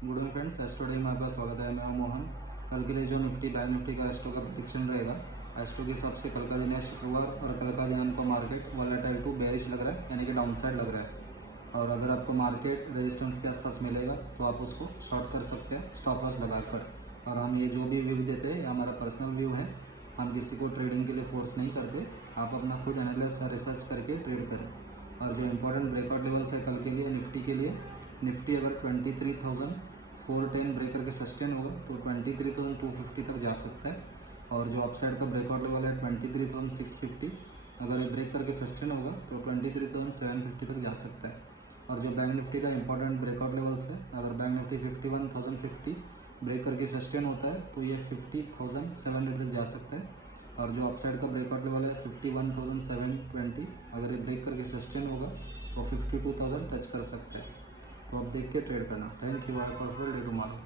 Good evening friends, astro day में आपका स्वागत है। मैं हूं मोहन। कल के लिए जो निफ्टी बैंक निफ्टी का एस्ट्रो का प्रेडिक्शन रहेगा, एस्ट्रो के हिसाब से कल का दिन है शुक्रवार और कल का दिन हमको मार्केट वोलेटाइल टू बेरिश लग रहा है, यानी कि डाउन साइड लग रहा है। और अगर आपको मार्केट रेजिस्टेंस के आसपास मिलेगा तो आप उसको शॉर्ट कर सकते हैं स्टॉप लॉस लगाकर। और हम ये जो भी व्यू देते हैं ये हमारा पर्सनल व्यू है, हम किसी को ट्रेडिंग के लिए फोर्स नहीं करते। आप अपना खुद एनालिसिस और रिसर्च करके ट्रेड करें। और जो इंपॉर्टेंट ब्रेकआउट लेवल्स है कल के लिए निफ्टी के लिए, निफ्टी अगर 23,410 ब्रेक करके सस्टेन होगा तो 23,250 तक जा सकता है। और जो अपसाइड का ब्रेकआउट लेवल है 23,650, अगर ये ब्रेक करके सस्टेन होगा तो 23,750 तक जा सकता है। और जो बैंक निफ्टी का इंपॉर्टेंट ब्रेकआउट लेवल्स है, अगर बैंक निफ्टी 51,050 ब्रेक करके सस्टेन होता है तो ये 50,700 तक जा सकता है। और जो अपसाइड का ब्रेकआउट लेवल है 51,720, अगर ये ब्रेक करके सस्टेन होगा तो 52,000 टच कर सकता है। तो आप देख के ट्रेड करना। Thank you. Have a perfect day tomorrow.